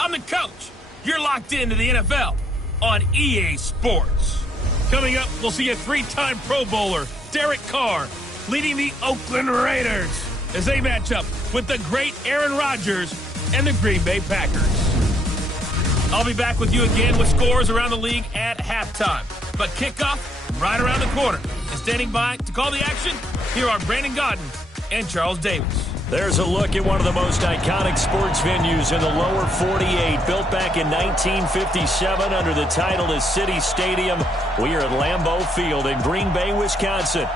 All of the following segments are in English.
I'm the coach. You're locked into the NFL on EA Sports. Coming up, we'll see a three-time Pro Bowler, Derek Carr, leading the Oakland Raiders as they match up with the great Aaron Rodgers and the Green Bay Packers. I'll be back with you again with scores around the league at halftime. But kickoff right around the corner. And standing by to call the action, here are Brandon Gaudin and Charles Davis. There's a look at one of the most iconic sports venues in the lower 48. Built back in 1957 under the title of City Stadium. We are at Lambeau Field in Green Bay, Wisconsin.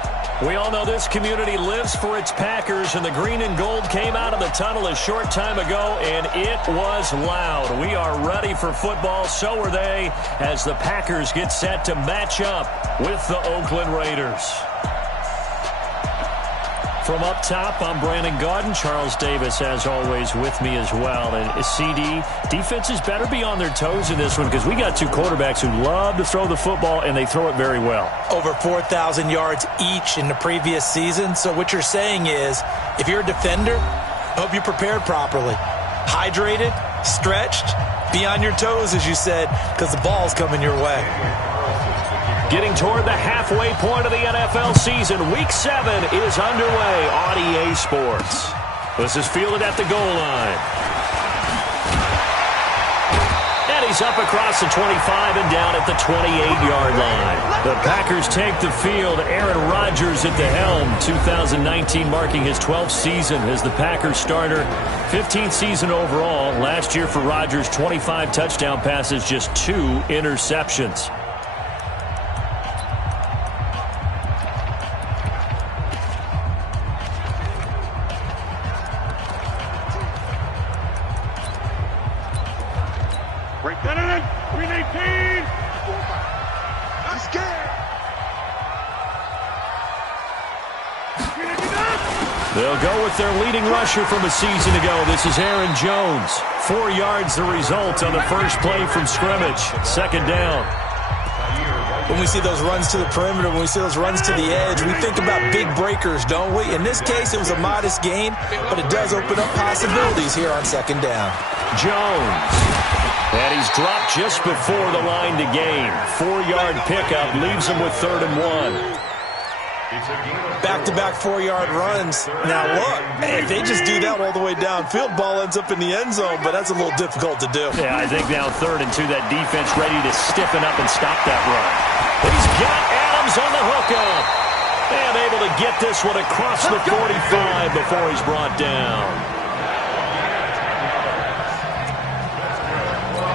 We all know this community lives for its Packers, and the green and gold came out of the tunnel a short time ago, and it was loud. We are ready for football. So are they, as the Packers get set to match up with the Oakland Raiders. From up top, I'm Brandon Gaudin. Charles Davis, as always, with me as well. And CD, defenses better be on their toes in this one because we got two quarterbacks who love to throw the football, and they throw it very well. Over 4,000 yards each in the previous season. So what you're saying is, if you're a defender, I hope you're prepared properly. Hydrated, stretched, be on your toes, as you said, because the ball's coming your way. Getting toward the halfway point of the NFL season, Week 7 is underway on EA Sports. This is fielded at the goal line. And he's up across the 25 and down at the 28-yard line. The Packers take the field. Aaron Rodgers at the helm. 2019 marking his 12th season as the Packers starter. 15th season overall. Last year for Rodgers, 25 touchdown passes, just 2 interceptions. They'll go with their leading rusher from a season ago. This is Aaron Jones. 4 yards the result on the first play from scrimmage. Second down. When we see those runs to the perimeter, when we see those runs to the edge, we think about big breakers, don't we? In this case, it was a modest gain, but it does open up possibilities here on second down. Jones. And he's dropped just before the line to gain. 4-yard pickup leaves him with 3rd and 1. Back-to-back 4-yard runs. Now, look, if they just do that all the way downfield, ball ends up in the end zone, but that's a little difficult to do. Yeah, I think now 3rd and 2, that defense ready to stiffen up and stop that run. He's got Adams on the hookup. And able to get this one across the 45 before he's brought down.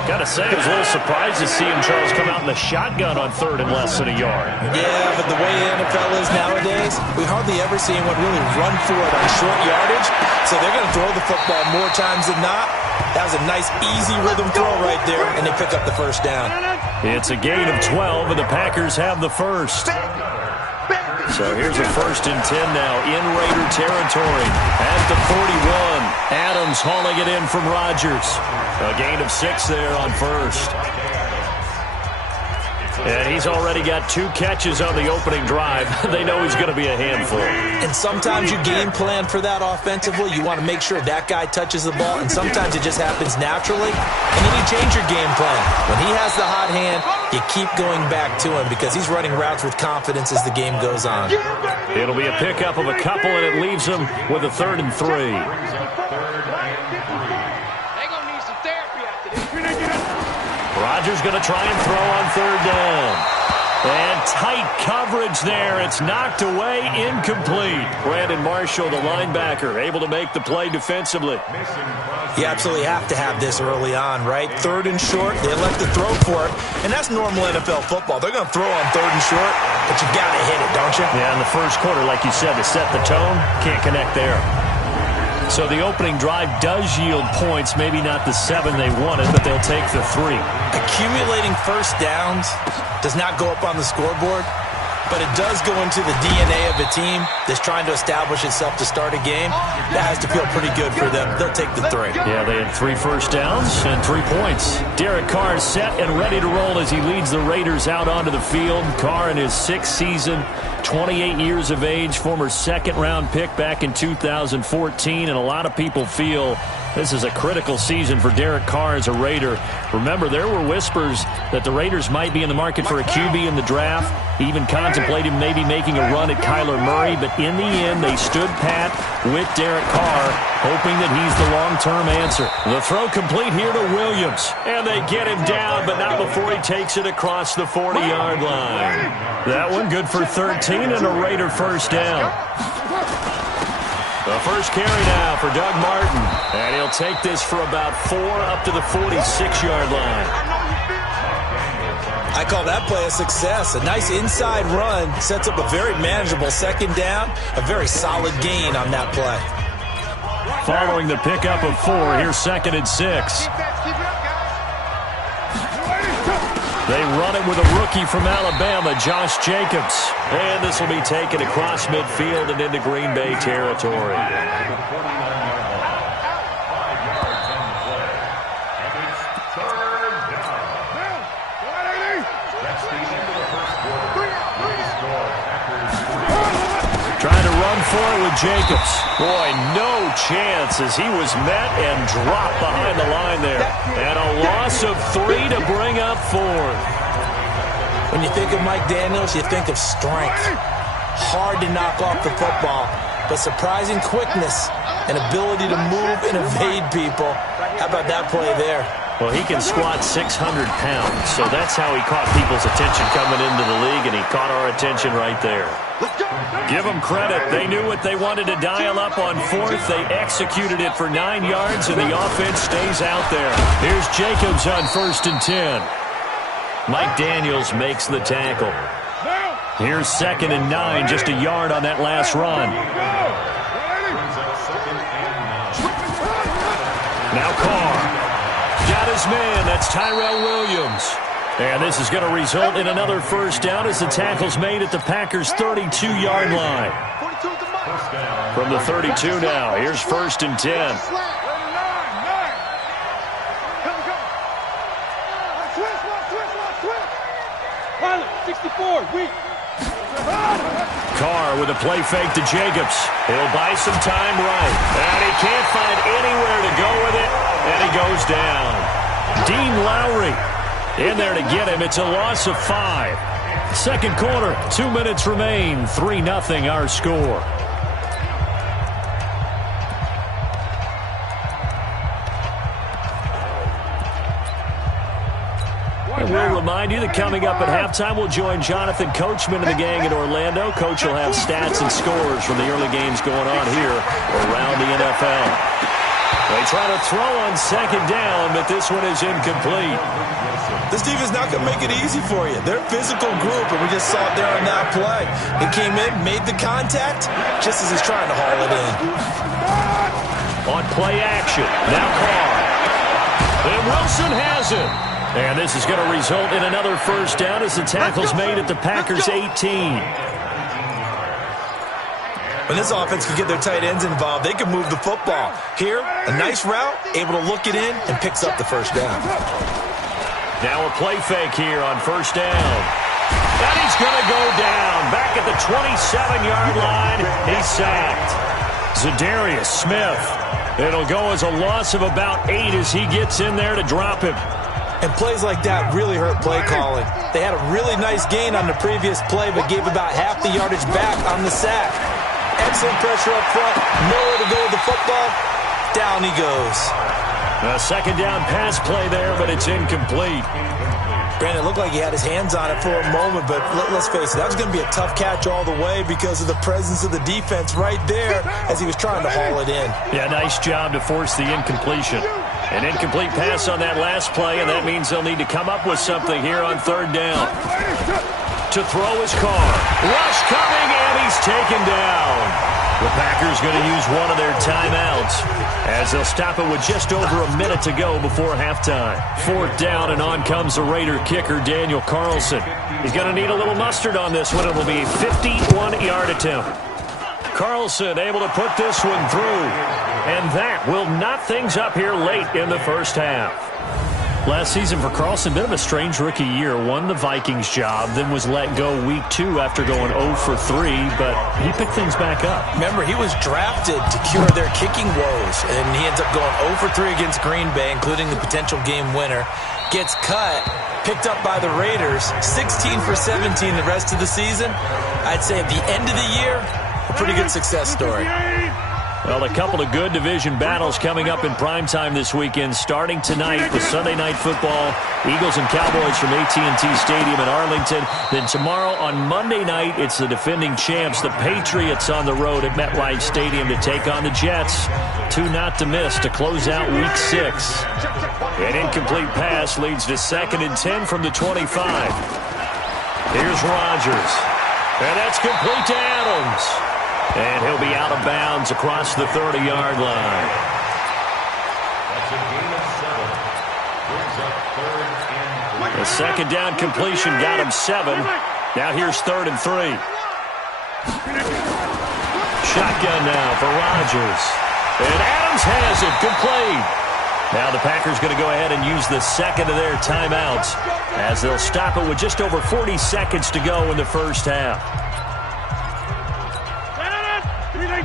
Got to say, I was a little surprised to see him, Charles, come out in the shotgun on 3rd and less than a yard. Yeah, but the way the NFL is nowadays, we hardly ever see anyone really run for it on short yardage. So they're going to throw the football more times than not. That was a nice, easy rhythm throw right there, and they pick up the first down. It's a gain of 12, and the Packers have the first. So here's a 1st and 10 now in Raider territory at the 41. Adams hauling it in from Rodgers. A gain of 6 there on first. And he's already got 2 catches on the opening drive. They know he's going to be a handful. And sometimes you game plan for that offensively. You want to make sure that guy touches the ball, and sometimes it just happens naturally. And then you change your game plan. When he has the hot hand, you keep going back to him because he's running routes with confidence as the game goes on. It'll be a pickup of a couple, and it leaves him with a 3rd and 3. Rodgers going to try and throw on 3rd down. And tight coverage there. It's knocked away, incomplete. Brandon Marshall, the linebacker, able to make the play defensively. You absolutely have to have this early on, right? 3rd and short, they elect to throw for it. And that's normal NFL football. They're going to throw on 3rd and short, but you got to hit it, don't you? Yeah, in the first quarter, like you said, to set the tone, can't connect there. So the opening drive does yield points, maybe not the 7 they wanted, but they'll take the 3. Accumulating first downs does not go up on the scoreboard, but it does go into the DNA of a team that's trying to establish itself to start a game. That has to feel pretty good for them. They'll take the 3. Yeah, they had 3 first downs and 3 points. Derek Carr is set and ready to roll as he leads the Raiders out onto the field. Carr in his 6th season, 28 years of age, former 2nd-round pick back in 2014, and a lot of people feel This is a critical season for Derek Carr as a Raider. Remember, there were whispers that the Raiders might be in the market for a QB in the draft, even contemplated maybe making a run at Kyler Murray, but in the end, they stood pat with Derek Carr, hoping that he's the long-term answer. The throw complete here to Williams, and they get him down, but not before he takes it across the 40-yard line. That one good for 13 and a Raider first down. The first carry now for Doug Martin, and he'll take this for about 4 up to the 46-yard line. I call that play a success. A nice inside run sets up a very manageable second down, a very solid gain on that play. Following the pickup of 4, here's 2nd and 6. They run it with a rookie from Alabama, Josh Jacobs. And this will be taken across midfield and into Green Bay territory. Trying to run for it with Jacobs. Boy, no chance as he was met and dropped behind the line there. And a loss of 3 to bring up 4th. When you think of Mike Daniels, you think of strength. Hard to knock off the football, but surprising quickness and ability to move and evade people. How about that play there? Well, he can squat 600 pounds, so that's how he caught people's attention coming into the league, and he caught our attention right there. Give them credit. They knew what they wanted to dial up on 4th. They executed it for 9 yards, and the offense stays out there. Here's Jacobs on 1st and 10. Mike Daniels makes the tackle. Here's 2nd and 9, just a yard on that last run. Now Carr. Got his man. That's Tyrell Williams. And this is going to result in another first down as the tackle's made at the Packers' 32-yard line. From the 32 now, here's 1st and 10. 64, weak. Carr with a play fake to Jacobs. He'll buy some time right. And he can't find anywhere to go with it. And he goes down. Dean Lowry in there to get him. It's a loss of 5. Second quarter, 2 minutes remain. 3-0 our score. And we'll remind you that coming up at halftime, we'll join Jonathan Coachman and the gang in Orlando. Coach will have stats and scores from the early games going on here around the NFL. They try to throw on 2nd down, but this one is incomplete. This defense not going to make it easy for you. They're a physical group, and we just saw it there on that play. He came in, made the contact, just as he's trying to haul it in. On play action, now Carr. And Wilson has it. And this is going to result in another first down as the tackle's made at the Packers' 18. When this offense can get their tight ends involved, they can move the football. Here, a nice route, able to look it in, and picks up the first down. Now a play fake here on 1st down. And he's going to go down. Back at the 27-yard line, he's sacked. Zadarius Smith. It'll go as a loss of about 8 as he gets in there to drop him. And plays like that really hurt play calling. They had a really nice gain on the previous play, but gave about half the yardage back on the sack. Excellent pressure up front. Nowhere to go with the football. Down he goes. A 2nd down pass play there, but it's incomplete. Granted, it looked like he had his hands on it for a moment, but let's face it, that was going to be a tough catch all the way because of the presence of the defense right there as he was trying to haul it in. Yeah, nice job to force the incompletion. An incomplete pass on that last play, and that means they'll need to come up with something here on 3rd down. To throw his Carr. Rush coming, and he's taken down. The Packers going to use one of their timeouts as they'll stop it with just over a minute to go before halftime. 4th down, and on comes the Raider kicker, Daniel Carlson. He's going to need a little mustard on this one. It'll be a 51-yard attempt. Carlson able to put this one through. And that will knot things up here late in the first half. Last season for Carlson, bit of a strange rookie year. Won the Vikings job, then was let go week 2 after going 0 for 3, but he picked things back up. Remember, he was drafted to cure their kicking woes, and he ends up going 0 for 3 against Green Bay, including the potential game winner. Gets cut, picked up by the Raiders, 16 for 17 the rest of the season. I'd say at the end of the year, a pretty good success story. Well, a couple of good division battles coming up in primetime this weekend, starting tonight with Sunday Night Football, Eagles and Cowboys from AT&T Stadium in Arlington. Then tomorrow on Monday night, it's the defending champs, the Patriots, on the road at MetLife Stadium to take on the Jets. 2 not to miss to close out Week 6. An incomplete pass leads to 2nd and 10 from the 25. Here's Rodgers. And that's complete to Adams. And he'll be out of bounds across the 30-yard line. The second down completion got him 7. Now here's 3rd and 3. Shotgun now for Rodgers. And Adams has it, complete. Now the Packers going to go ahead and use the second of their timeouts as they'll stop it with just over 40 seconds to go in the first half.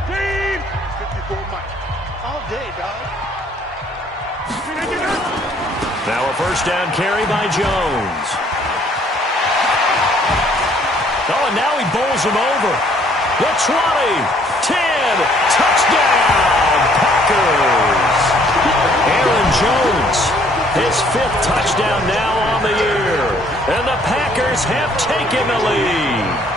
54 Mike. All day, dog. Now a first down carry by Jones. Oh, and now he bowls him over. The 20, 10, touchdown, Packers. Aaron Jones, his 5th touchdown now on the year. And the Packers have taken the lead.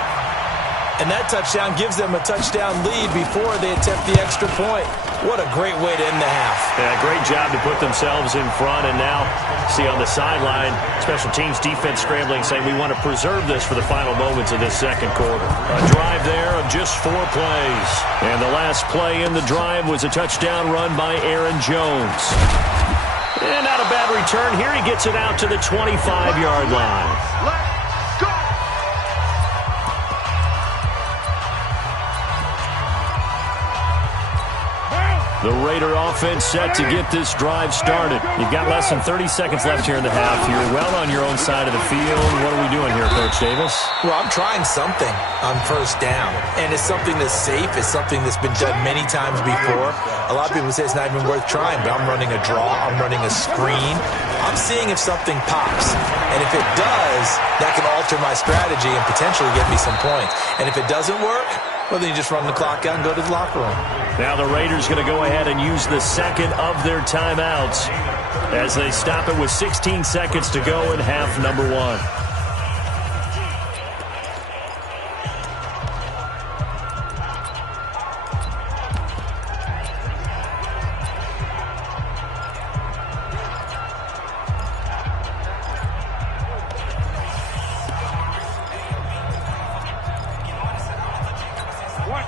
And that touchdown gives them a touchdown lead before they attempt the extra point. What a great way to end the half. Yeah, great job to put themselves in front. And now, see on the sideline, special teams defense scrambling, saying we want to preserve this for the final moments of this second quarter. A drive there of just 4 plays. And the last play in the drive was a touchdown run by Aaron Jones. And not a bad return. Here he gets it out to the 25-yard line. The Raider offense set to get this drive started. You've got less than 30 seconds left here in the half. You're well on your own side of the field. What are we doing here, Coach Davis? Well, I'm trying something on first down. And it's something that's safe. It's something that's been done many times before. A lot of people say it's not even worth trying, but I'm running a draw. I'm running a screen. I'm seeing if something pops. And if it does, that can alter my strategy and potentially get me some points. And if it doesn't work, well, then you just run the clock out and go to the locker room. Now the Raiders going to go ahead and use the second of their timeouts as they stop it with 16 seconds to go in half number 1.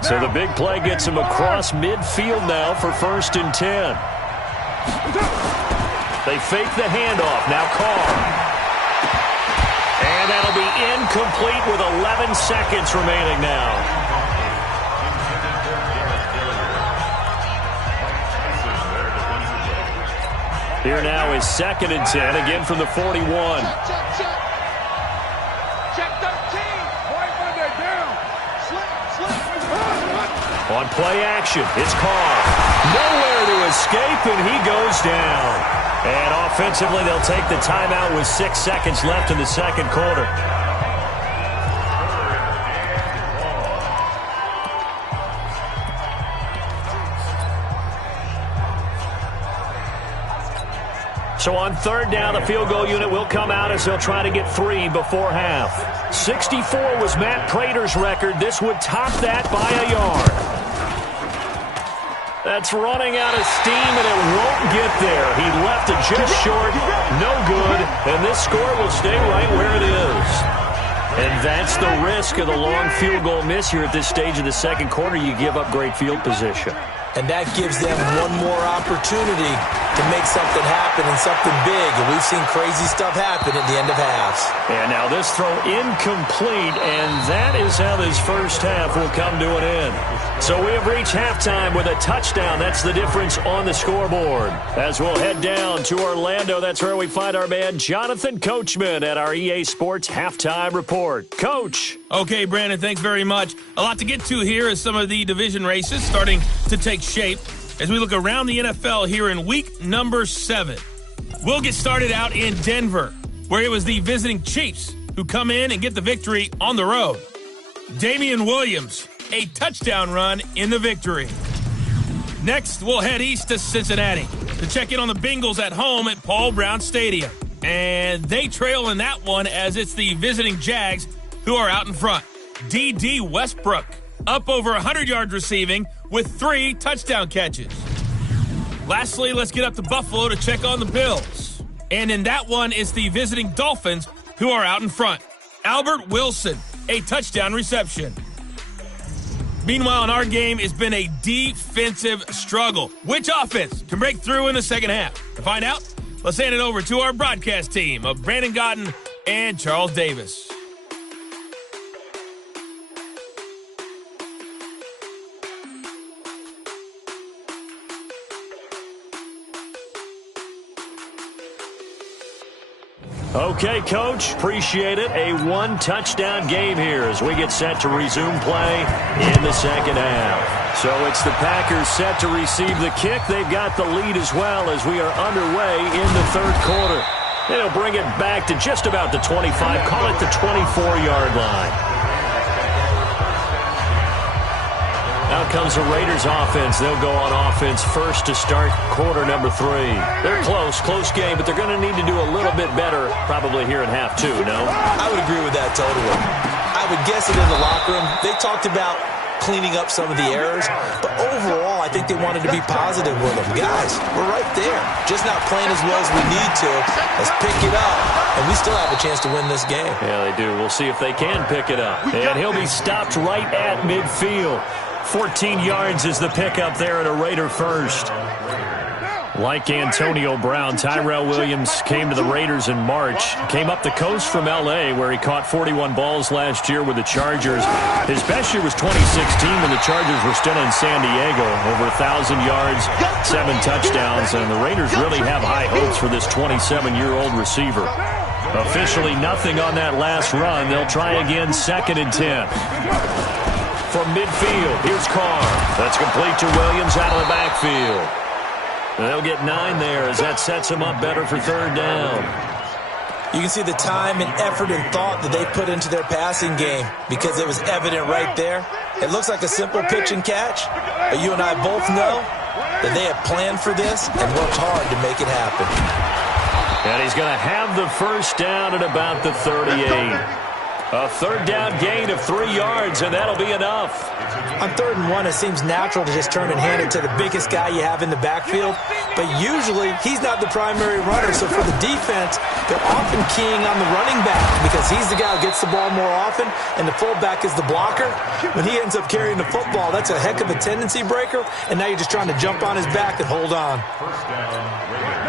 So the big play gets him across midfield now for 1st and 10. They fake the handoff. Now Carr. And that'll be incomplete with 11 seconds remaining now. Here now is 2nd and 10, again from the 41. On play action, it's Carr. Nowhere to escape, and he goes down. And offensively, they'll take the timeout with 6 seconds left in the second quarter. So on 3rd down, the field goal unit will come out as they'll try to get 3 before half. 64 was Matt Prater's record. This would top that by a yard. That's running out of steam, and it won't get there. He left it just short, no good, and this score will stay right where it is. And that's the risk of the long field goal miss here at this stage of the second quarter. You give up great field position. And that gives them one more opportunity to to make something happen and something big. And we've seen crazy stuff happen at the end of halves. And now this throw incomplete, and that is how this first half will come to an end. So we have reached halftime with a touchdown. That's the difference on the scoreboard. As we'll head down to Orlando, that's where we find our man Jonathan Coachman at our EA Sports Halftime Report. Coach. Okay, Brandon, thanks very much. A lot to get to here as some of the division races starting to take shape as we look around the NFL here in week number 7. We'll get started out in Denver, where it was the visiting Chiefs who come in and get the victory on the road. Damian Williams, a touchdown run in the victory. Next, we'll head east to Cincinnati to check in on the Bengals at home at Paul Brown Stadium. And they trail in that one as it's the visiting Jags who are out in front. D.D. Westbrook up over 100 yards receiving with 3 touchdown catches. Lastly, let's get up to Buffalo to check on the Bills. And in that one, it's the visiting Dolphins who are out in front. Albert Wilson, a touchdown reception. Meanwhile, in our game, it's been a defensive struggle. Which offense can break through in the second half? To find out, let's hand it over to our broadcast team of Brandon Godden and Charles Davis. Okay, Coach, appreciate it. A 1-touchdown game here as we get set to resume play in the second half. So it's the Packers set to receive the kick. They've got the lead as well as we are underway in the third quarter. They'll bring it back to just about the 25, call it the 24-yard line. Out comes the Raiders offense. They'll go on offense first to start quarter number 3. They're close game, but they're going to need to do a little bit better probably here in half 2, no? I would agree with that totally. I would guess it in the locker room. They talked about cleaning up some of the errors, but overall I think they wanted to be positive with them. Guys, we're right there. Just not playing as well as we need to. Let's pick it up, and we still have a chance to win this game. Yeah, they do. We'll see if they can pick it up. And he'll be stopped right at midfield. 14 yards is the pickup there at a Raider first. Like Antonio Brown, Tyrell Williams came to the Raiders in March. Came up the coast from L.A., where he caught 41 balls last year with the Chargers. His best year was 2016 when the Chargers were still in San Diego. Over 1,000 yards, 7 touchdowns, and the Raiders really have high hopes for this 27-year-old receiver. Officially nothing on that last run. They'll try again, 2nd and 10. From midfield, here's Carr. That's complete to Williams out of the backfield. They'll get 9 there as that sets him up better for third down. You can see the time and effort and thought that they put into their passing game because it was evident right there. It looks like a simple pitch and catch, but you and I both know that they have planned for this and worked hard to make it happen. And he's going to have the first down at about the 38. A third down gain of 3 yards, and that'll be enough. On 3rd and 1, it seems natural to just turn and hand it to the biggest guy you have in the backfield. But usually, he's not the primary runner. So for the defense, they're often keying on the running back because he's the guy who gets the ball more often, and the fullback is the blocker. When he ends up carrying the football, that's a heck of a tendency breaker, and now you're just trying to jump on his back and hold on.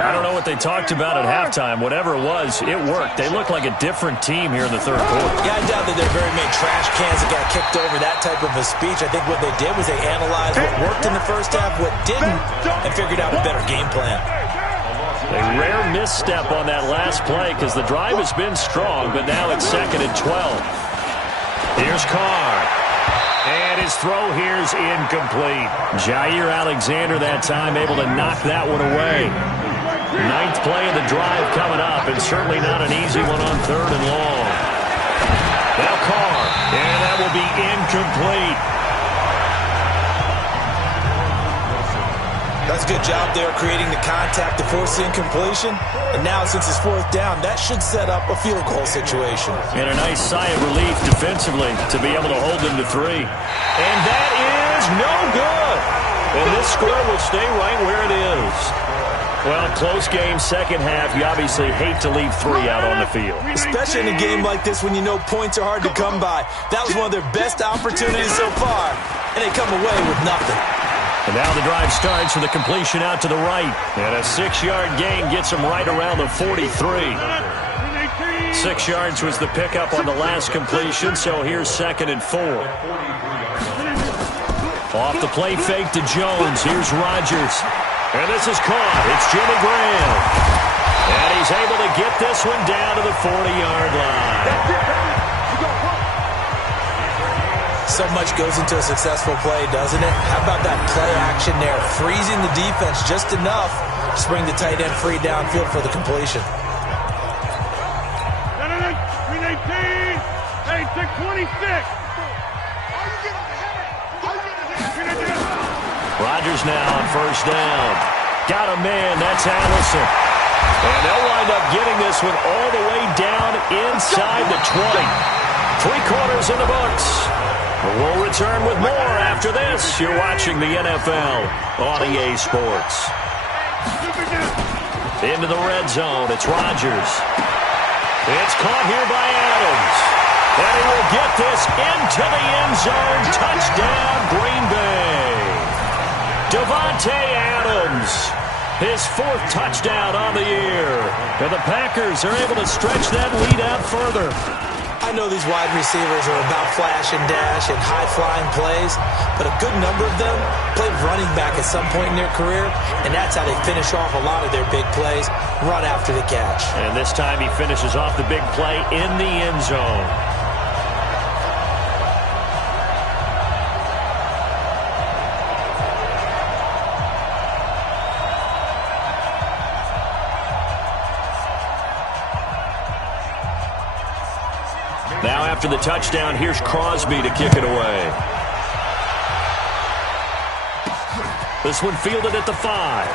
I don't know what they talked about at halftime. Whatever it was, it worked. They look like a different team here in the third quarter. Yeah, I doubt that there are very many trash cans that got kicked over, that type of a speech. I think what they did was they analyzed what worked in the first half, what didn't, and figured out a better game plan. A rare misstep on that last play because the drive has been strong, but now it's 2nd and 12. Here's Carr. And his throw here's incomplete. Jair Alexander that time able to knock that one away. 9th play of the drive coming up, and certainly not an easy one on 3rd and long. Now Carr, and that will be incomplete. That's a good job there creating the contact to force the incompletion. And now since it's 4th down, that should set up a field goal situation. And a nice sigh of relief defensively to be able to hold them to 3. And that is no good. And this score will stay right where it is. Well, close game, second half. You obviously hate to leave 3 out on the field. Especially in a game like this when you know points are hard to come by. That was one of their best opportunities so far, and they come away with nothing. And now the drive starts with a completion out to the right. And a 6-yard gain gets him right around the 43. 6 yards was the pickup on the last completion, so here's 2nd and 4. Off the play fake to Jones. Here's Rodgers. And this is caught. It's Jimmy Graham. And he's able to get this one down to the 40-yard line. So much goes into a successful play, doesn't it? How about that play action there? Freezing the defense just enough to bring the tight end free downfield for the completion. 26. Rodgers now on 1st down. Got a man. That's Allison. And they'll wind up getting this one all the way down inside the 20. 3/4 in the books. We'll return with more after this. You're watching the NFL on EA Sports. Into the red zone. It's Rodgers. It's caught here by Adams. And he will get this into the end zone. Touchdown, Green Bay. Davante Adams, his 4th touchdown on the year. And the Packers are able to stretch that lead out further. I know these wide receivers are about flash and dash and high-flying plays, but a good number of them played running back at some point in their career, and that's how they finish off a lot of their big plays, run after the catch. And this time he finishes off the big play in the end zone. Now after the touchdown, here's Crosby to kick it away. This one fielded at the 5.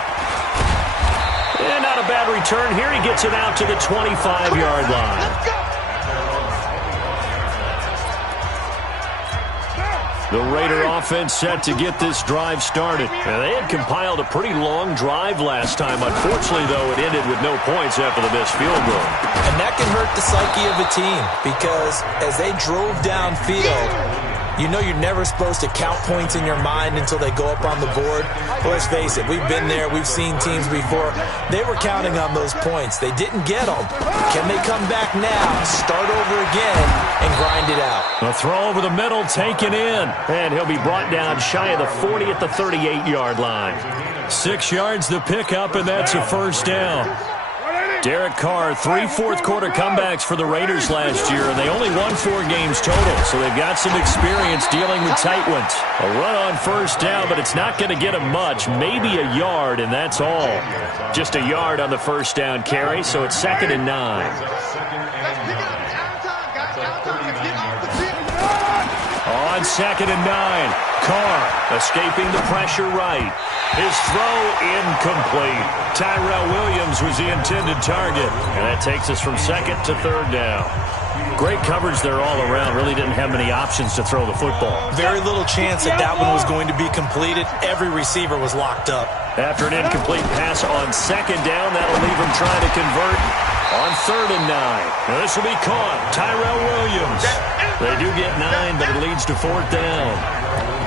And not a bad return here. He gets it out to the 25-yard line. The Raider offense set to get this drive started. And they had compiled a pretty long drive last time. Unfortunately, though, it ended with no points after the missed field goal. And that can hurt the psyche of a team because as they drove downfield, you know you're never supposed to count points in your mind until they go up on the board. But let's face it, we've been there. We've seen teams before. They were counting on those points. They didn't get them. Can they come back now, start over again, and grind it out? A throw over the middle, taken in. And he'll be brought down shy of the 40 at the 38-yard line. 6 yards the pickup, and that's a 1st down. Derek Carr, 3 fourth-quarter comebacks for the Raiders last year, and they only won 4 games total, so they've got some experience dealing with tight ones. A run on 1st down, but it's not going to get them much, maybe a yard, and that's all. Just a yard on the 1st down carry, so it's 2nd and 9. On 2nd and 9, Carr escaping the pressure right. His throw incomplete. Tyrell Williams was the intended target. And that takes us from 2nd to 3rd down. Great coverage there all around. Really didn't have many options to throw the football. Very little chance that that one was going to be completed. Every receiver was locked up. After an incomplete pass on 2nd down, that'll leave him trying to convert on 3rd and 9. Now this will be caught. Tyrell Williams. They do get 9, but it leads to 4th down.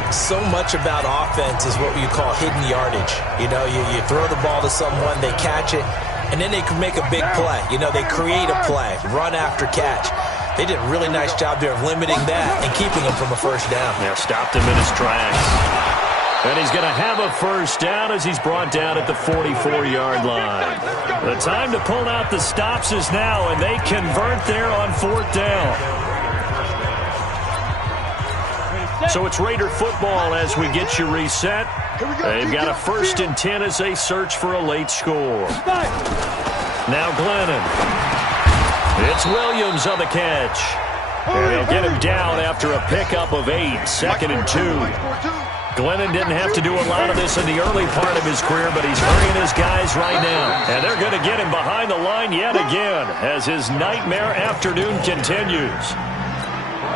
So much about offense is what you call hidden yardage. You know, you throw the ball to someone, they catch it, and then they can make a big play. You know, they create a play, run after catch. They did a really nice job there of limiting that and keeping him from a 1st down. Yeah, stopped him in his tracks. And he's going to have a 1st down as he's brought down at the 44-yard line. The time to pull out the stops is now, and they convert there on 4th down. So it's Raider football as we get you reset. They've got a 1st and 10 as they search for a late score. Now Glennon. It's Williams on the catch. And they'll get him down after a pickup of 8, 2nd and 2. Glennon didn't have to do a lot of this in the early part of his career, but he's hurrying his guys right now. And they're going to get him behind the line yet again as his nightmare afternoon continues.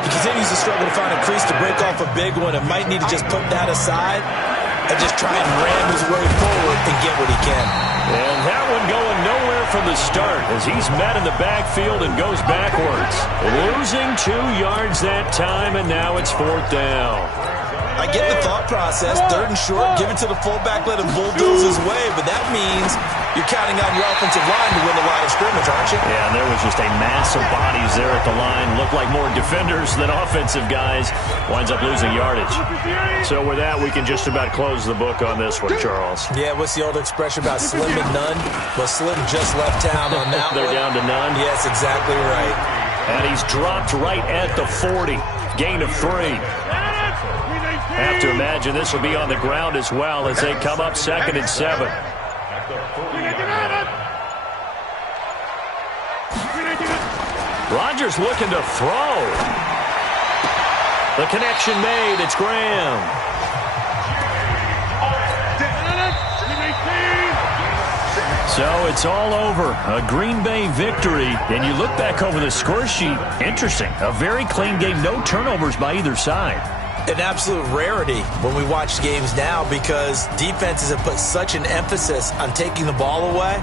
He continues to struggle to find a crease to break off a big one and might need to just put that aside and just try and ram his way forward and get what he can. And that one going nowhere from the start as he's met in the backfield and goes backwards. Losing 2 yards that time, and now it's 4th down. I get the thought process. 3rd and short, give it to the fullback, let him bulldoze his way. But that means you're counting on your offensive line to win the line of scrimmage, aren't you? Yeah, and there was just a mass of bodies there at the line. Looked like more defenders than offensive guys. Winds up losing yardage. So with that, we can just about close the book on this one, Charles. Yeah, what's the old expression about slim and none? Well, Slim just left town on that They're one. down to none. Yes, exactly right. And he's dropped right at the 40. Gain of 3. Have to imagine this will be on the ground as well as they come up 2nd and 7. Rodgers looking to throw. The connection made. It's Graham. So it's all over. A Green Bay victory. And you look back over the score sheet. Interesting. A very clean game. No turnovers by either side. An absolute rarity when we watch games now because defenses have put such an emphasis on taking the ball away.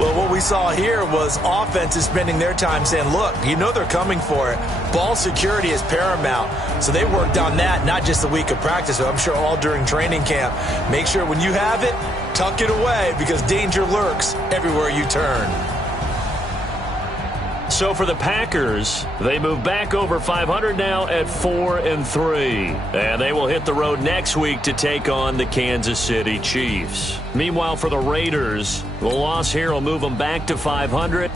Well, what we saw here was offenses spending their time saying, look, you know they're coming for it. Ball security is paramount. So they worked on that, not just the week of practice, but I'm sure all during training camp. Make sure when you have it, tuck it away because danger lurks everywhere you turn. So for the Packers, they move back over 500 now at 4-3. And they will hit the road next week to take on the Kansas City Chiefs. Meanwhile, for the Raiders, the loss here will move them back to 500.